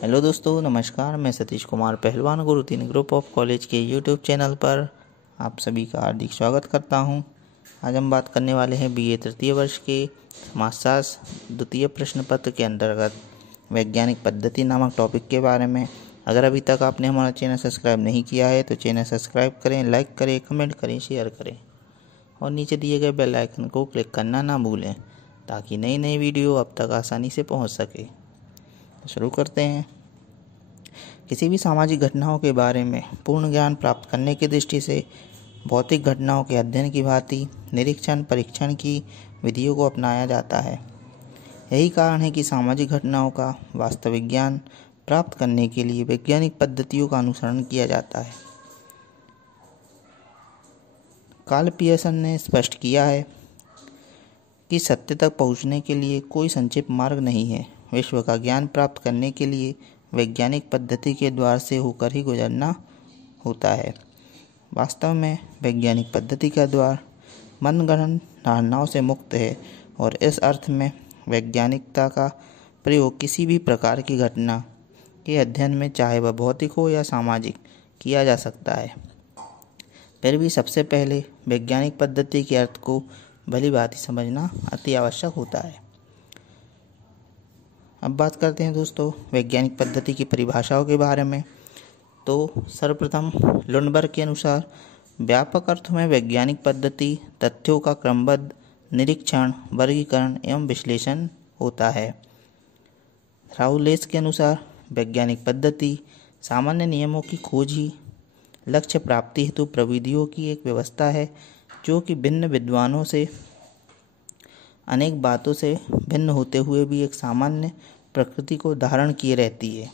Hello दोस्तों, नमस्कार। मैं सतीश कुमार पहलवान गुरु 3 ग्रुप ऑफ कॉलेज के यूट्यूब चैनल पर आप सभी का हार्दिक स्वागत करता हूं। आज हम बात करने वाले हैं बीए तृतीय वर्ष के समाजशास्त्र द्वितीय प्रश्न पत्र के अंतर्गत वैज्ञानिक पद्धति नामक टॉपिक के बारे में। अगर अभी तक आपने हमारा चैनल सब्सक्राइब नहीं किया है तो चैनल सब्सक्राइब करें, लाइक करें, कमेंट करें, शेयर करें और नीचे दिए गए बेल आइकन को क्लिक करना ना भूलें ताकि नई नई वीडियो आप तक आसानी से पहुँच सके। शुरू करते हैं। किसी भी सामाजिक घटनाओं के बारे में पूर्ण ज्ञान प्राप्त करने की दृष्टि से भौतिक घटनाओं के अध्ययन की भांति निरीक्षण परीक्षण की विधियों को अपनाया जाता है। यही कारण है कि सामाजिक घटनाओं का वास्तविक ज्ञान प्राप्त करने के लिए वैज्ञानिक पद्धतियों का अनुसरण किया जाता है। कार्ल पियर्सन ने स्पष्ट किया है कि सत्य तक पहुंचने के लिए कोई संक्षिप्त मार्ग नहीं है। विश्व का ज्ञान प्राप्त करने के लिए वैज्ञानिक पद्धति के द्वार से होकर ही गुजरना होता है। वास्तव में वैज्ञानिक पद्धति का द्वार मनगढ़ंत धारणाओं से मुक्त है और इस अर्थ में वैज्ञानिकता का प्रयोग किसी भी प्रकार की घटना के अध्ययन में, चाहे वह भौतिक हो या सामाजिक, किया जा सकता है। फिर भी सबसे पहले वैज्ञानिक पद्धति के अर्थ को भली भांति समझना अति आवश्यक होता है। अब बात करते हैं दोस्तों वैज्ञानिक पद्धति की परिभाषाओं के बारे में। तो सर्वप्रथम लुंडबर्ग के अनुसार व्यापक अर्थों में वैज्ञानिक पद्धति तथ्यों का क्रमबद्ध निरीक्षण, वर्गीकरण एवं विश्लेषण होता है। राउलेस के अनुसार वैज्ञानिक पद्धति सामान्य नियमों की खोज ही लक्ष्य प्राप्ति हेतु प्रविधियों की एक व्यवस्था है जो कि भिन्न विद्वानों से अनेक बातों से भिन्न होते हुए भी एक सामान्य प्रकृति को धारण किए रहती है।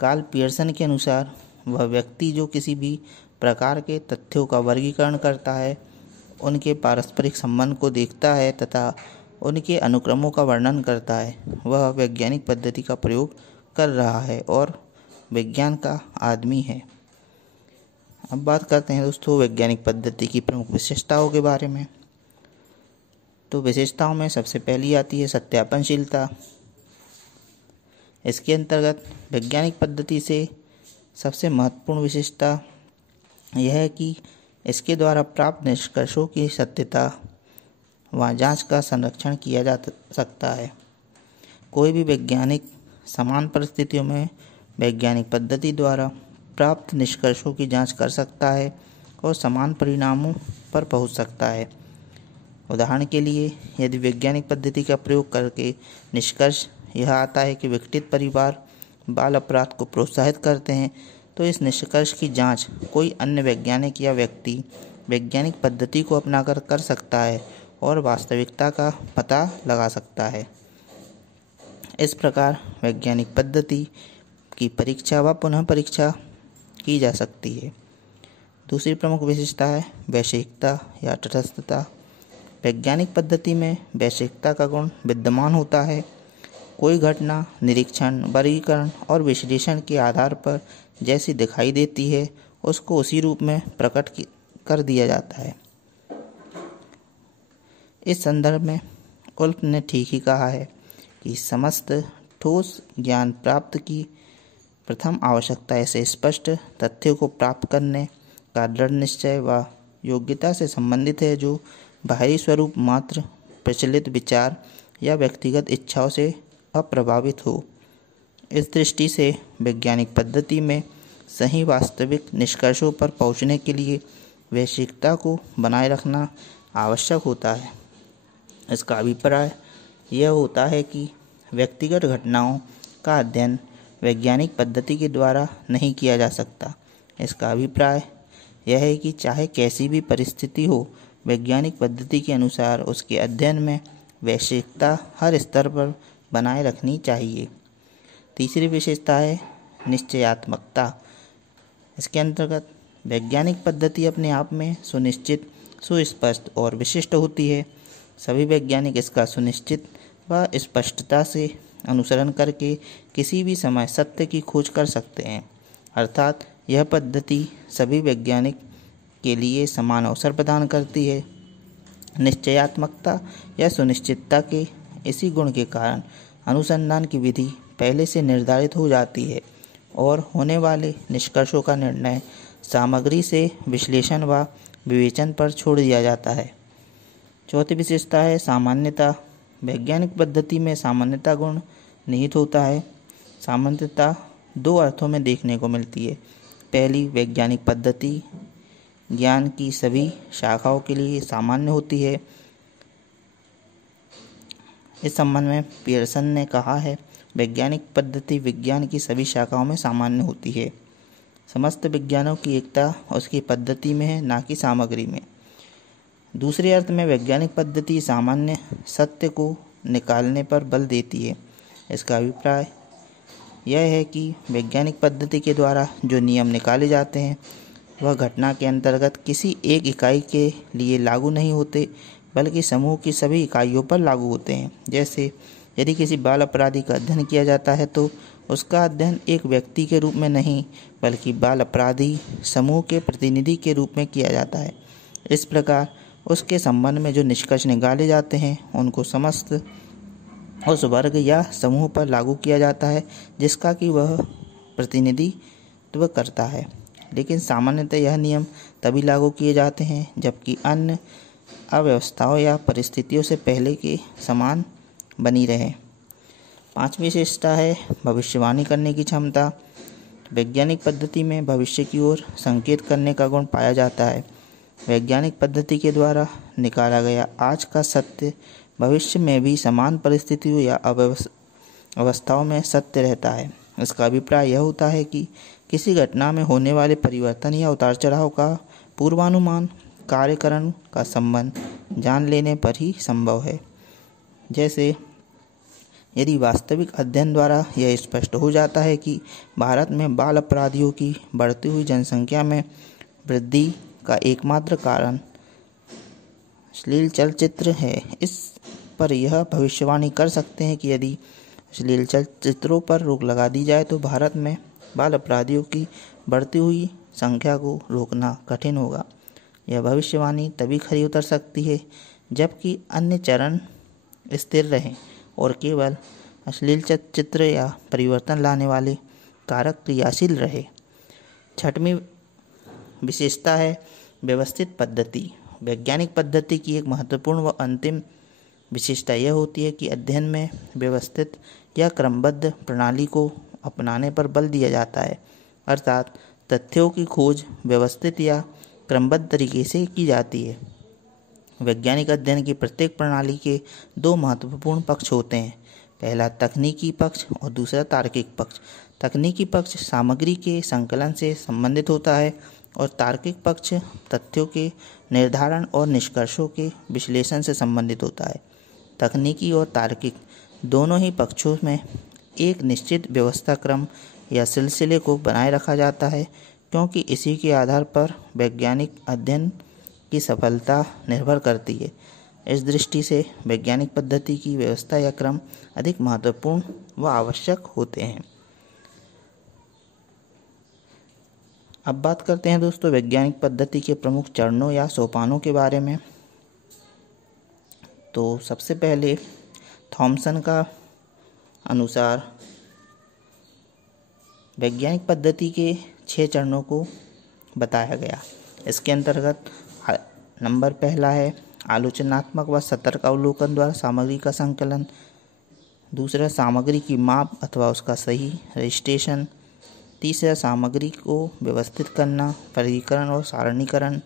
कार्ल पियर्सन के अनुसार वह व्यक्ति जो किसी भी प्रकार के तथ्यों का वर्गीकरण करता है, उनके पारस्परिक संबंध को देखता है तथा उनके अनुक्रमों का वर्णन करता है, वह वैज्ञानिक पद्धति का प्रयोग कर रहा है और विज्ञान का आदमी है। अब बात करते हैं दोस्तों वैज्ञानिक पद्धति की प्रमुख विशेषताओं के बारे में। तो विशेषताओं में सबसे पहली आती है सत्यापनशीलता। इसके अंतर्गत वैज्ञानिक पद्धति से सबसे महत्वपूर्ण विशेषता यह है कि इसके द्वारा प्राप्त निष्कर्षों की सत्यता व जांच का संरक्षण किया जा सकता है। कोई भी वैज्ञानिक समान परिस्थितियों में वैज्ञानिक पद्धति द्वारा प्राप्त निष्कर्षों की जांच कर सकता है और समान परिणामों पर पहुंच सकता है। उदाहरण के लिए, यदि वैज्ञानिक पद्धति का प्रयोग करके निष्कर्ष यह आता है कि विघटित परिवार बाल अपराध को प्रोत्साहित करते हैं, तो इस निष्कर्ष की जांच कोई अन्य वैज्ञानिक या व्यक्ति वैज्ञानिक पद्धति को अपनाकर कर सकता है और वास्तविकता का पता लगा सकता है। इस प्रकार वैज्ञानिक पद्धति की परीक्षा व पुनः परीक्षा की जा सकती है। दूसरी प्रमुख विशेषता है वैश्विकता या तटस्थता। वैज्ञानिक पद्धति में वैश्विकता का गुण विद्यमान होता है। कोई घटना निरीक्षण, वर्गीकरण और विश्लेषण के आधार पर जैसी दिखाई देती है, उसको उसी रूप में प्रकट कर दिया जाता है। इस संदर्भ में उल्फ ने ठीक ही कहा है कि समस्त ठोस ज्ञान प्राप्त की प्रथम आवश्यकता ऐसे स्पष्ट तथ्यों को प्राप्त करने का दृढ़ निश्चय व योग्यता से संबंधित है जो बाहरी स्वरूप मात्र प्रचलित विचार या व्यक्तिगत इच्छाओं से अप्रभावित हो। इस दृष्टि से वैज्ञानिक पद्धति में सही वास्तविक निष्कर्षों पर पहुंचने के लिए वैश्विकता को बनाए रखना आवश्यक होता है। इसका अभिप्राय यह होता है कि व्यक्तिगत घटनाओं का अध्ययन वैज्ञानिक पद्धति के द्वारा नहीं किया जा सकता। इसका अभिप्राय यह है कि चाहे कैसी भी परिस्थिति हो, वैज्ञानिक पद्धति के अनुसार उसके अध्ययन में वैश्विकता हर स्तर पर बनाए रखनी चाहिए। तीसरी विशेषता है निश्चयात्मकता। इसके अंतर्गत वैज्ञानिक पद्धति अपने आप में सुनिश्चित, सुस्पष्ट और विशिष्ट होती है। सभी वैज्ञानिक इसका सुनिश्चित व स्पष्टता से अनुसरण करके किसी भी समय सत्य की खोज कर सकते हैं। अर्थात यह पद्धति सभी वैज्ञानिक के लिए समान अवसर प्रदान करती है। निश्चयात्मकता या सुनिश्चितता के इसी गुण के कारण अनुसंधान की विधि पहले से निर्धारित हो जाती है और होने वाले निष्कर्षों का निर्णय सामग्री से विश्लेषण व विवेचन पर छोड़ दिया जाता है। चौथी विशेषता है सामान्यता। वैज्ञानिक पद्धति में सामान्यता गुण निहित होता है। सामान्यता दो अर्थों में देखने को मिलती है। पहली, वैज्ञानिक पद्धति ज्ञान की सभी शाखाओं के लिए सामान्य होती है। इस संबंध में पियर्सन ने कहा है, वैज्ञानिक पद्धति विज्ञान की सभी शाखाओं में सामान्य होती है। समस्त विज्ञानों की एकता उसकी पद्धति में है, ना कि सामग्री में। दूसरे अर्थ में वैज्ञानिक पद्धति सामान्य सत्य को निकालने पर बल देती है। इसका अभिप्राय यह है कि वैज्ञानिक पद्धति के द्वारा जो नियम निकाले जाते हैं वह घटना के अंतर्गत किसी एक इकाई के लिए लागू नहीं होते, बल्कि समूह की सभी इकाइयों पर लागू होते हैं। जैसे यदि किसी बाल अपराधी का अध्ययन किया जाता है तो उसका अध्ययन एक व्यक्ति के रूप में नहीं, बल्कि बाल अपराधी समूह के प्रतिनिधि के रूप में किया जाता है। इस प्रकार उसके संबंध में जो निष्कर्ष निकाले जाते हैं उनको समस्त उस वर्ग या समूह पर लागू किया जाता है जिसका कि वह प्रतिनिधित्व करता है। लेकिन सामान्यतः यह नियम तभी लागू किए जाते हैं जबकि अन्य अव्यवस्थाओं या परिस्थितियों से पहले के समान बनी रहे। पांचवी विशेषता है भविष्यवाणी करने की क्षमता। वैज्ञानिक पद्धति में भविष्य की ओर संकेत करने का गुण पाया जाता है। वैज्ञानिक पद्धति के द्वारा निकाला गया आज का सत्य भविष्य में भी समान परिस्थितियों या अवस्थाओं में सत्य रहता है। इसका अभिप्राय यह होता है कि किसी घटना में होने वाले परिवर्तन या उतार चढ़ाव का पूर्वानुमान कार्यकरण का संबंध जान लेने पर ही संभव है। जैसे यदि वास्तविक अध्ययन द्वारा यह स्पष्ट हो जाता है कि भारत में बाल अपराधियों की बढ़ती हुई जनसंख्या में वृद्धि का एकमात्र कारण अश्लील चलचित्र है, इस पर यह भविष्यवाणी कर सकते हैं कि यदि अश्लील चलचित्रों पर रोक लगा दी जाए तो भारत में बाल अपराधियों की बढ़ती हुई संख्या को रोकना कठिन होगा। यह भविष्यवाणी तभी खरी उतर सकती है जबकि अन्य चरण स्थिर रहें और केवल अश्लील चित्र या परिवर्तन लाने वाले कारक क्रियाशील रहे। छठवीं विशेषता है व्यवस्थित पद्धति। वैज्ञानिक पद्धति की एक महत्वपूर्ण व अंतिम विशेषता यह होती है कि अध्ययन में व्यवस्थित या क्रमबद्ध प्रणाली को अपनाने पर बल दिया जाता है, अर्थात तथ्यों की खोज व्यवस्थित या क्रमबद्ध तरीके से की जाती है। वैज्ञानिक अध्ययन की प्रत्येक प्रणाली के दो महत्वपूर्ण पक्ष होते हैं, पहला तकनीकी पक्ष और दूसरा तार्किक पक्ष। तकनीकी पक्ष सामग्री के संकलन से संबंधित होता है और तार्किक पक्ष तथ्यों के निर्धारण और निष्कर्षों के विश्लेषण से संबंधित होता है। तकनीकी और तार्किक दोनों ही पक्षों में एक निश्चित व्यवस्था क्रम या सिलसिले को बनाए रखा जाता है, क्योंकि इसी के आधार पर वैज्ञानिक अध्ययन की सफलता निर्भर करती है। इस दृष्टि से वैज्ञानिक पद्धति की व्यवस्था या क्रम अधिक महत्वपूर्ण व आवश्यक होते हैं। अब बात करते हैं दोस्तों वैज्ञानिक पद्धति के प्रमुख चरणों या सोपानों के बारे में। तो सबसे पहले थॉमसन का अनुसार वैज्ञानिक पद्धति के 6 चरणों को बताया गया। इसके अंतर्गत नंबर पहला है आलोचनात्मक व सतर्क अवलोकन द्वारा सामग्री का संकलन। दूसरा सामग्री की माप अथवा उसका सही रजिस्ट्रेशन। तीसरा सामग्री को व्यवस्थित करना, वर्गीकरण और सारणीकरण।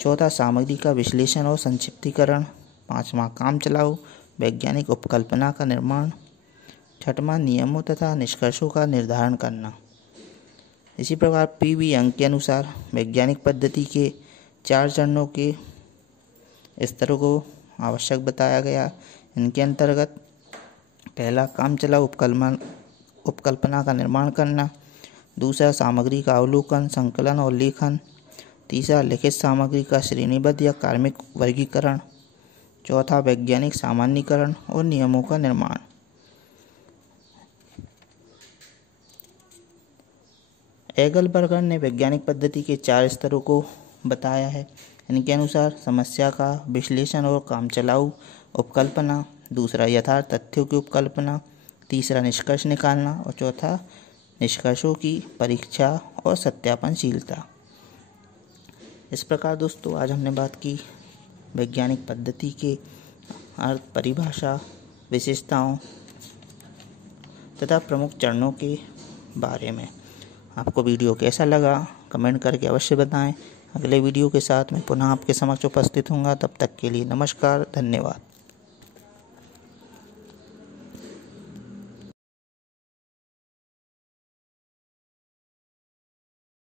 चौथा सामग्री का विश्लेषण और संक्षिप्तीकरण। पांचवा काम चलाओ वैज्ञानिक उपकल्पना का निर्माण। छठवां नियमों तथा निष्कर्षों का निर्धारण करना। इसी प्रकार पी.वी. यंग के अनुसार वैज्ञानिक पद्धति के 4 चरणों के स्तरों को आवश्यक बताया गया। इनके अंतर्गत पहला काम चलाओ उपकल्पना का निर्माण करना। दूसरा सामग्री का अवलोकन, संकलन और लेखन। तीसरा लिखित सामग्री का श्रेणीबद्ध या कार्मिक वर्गीकरण। चौथा वैज्ञानिक सामान्यीकरण और नियमों का निर्माण। एगलबर्गर ने वैज्ञानिक पद्धति के 4 स्तरों को बताया है। इनके अनुसार समस्या का विश्लेषण और काम चलाऊ उपकल्पना। दूसरा यथार्थ तथ्यों की उपकल्पना। तीसरा निष्कर्ष निकालना और चौथा निष्कर्षों की परीक्षा और सत्यापनशीलता। इस प्रकार दोस्तों आज हमने बात की वैज्ञानिक पद्धति के अर्थ, परिभाषा, विशेषताओं तथा प्रमुख चरणों के बारे में। आपको वीडियो कैसा लगा कमेंट करके अवश्य बताएं। अगले वीडियो के साथ मैं पुनः आपके समक्ष उपस्थित होऊंगा। तब तक के लिए नमस्कार, धन्यवाद।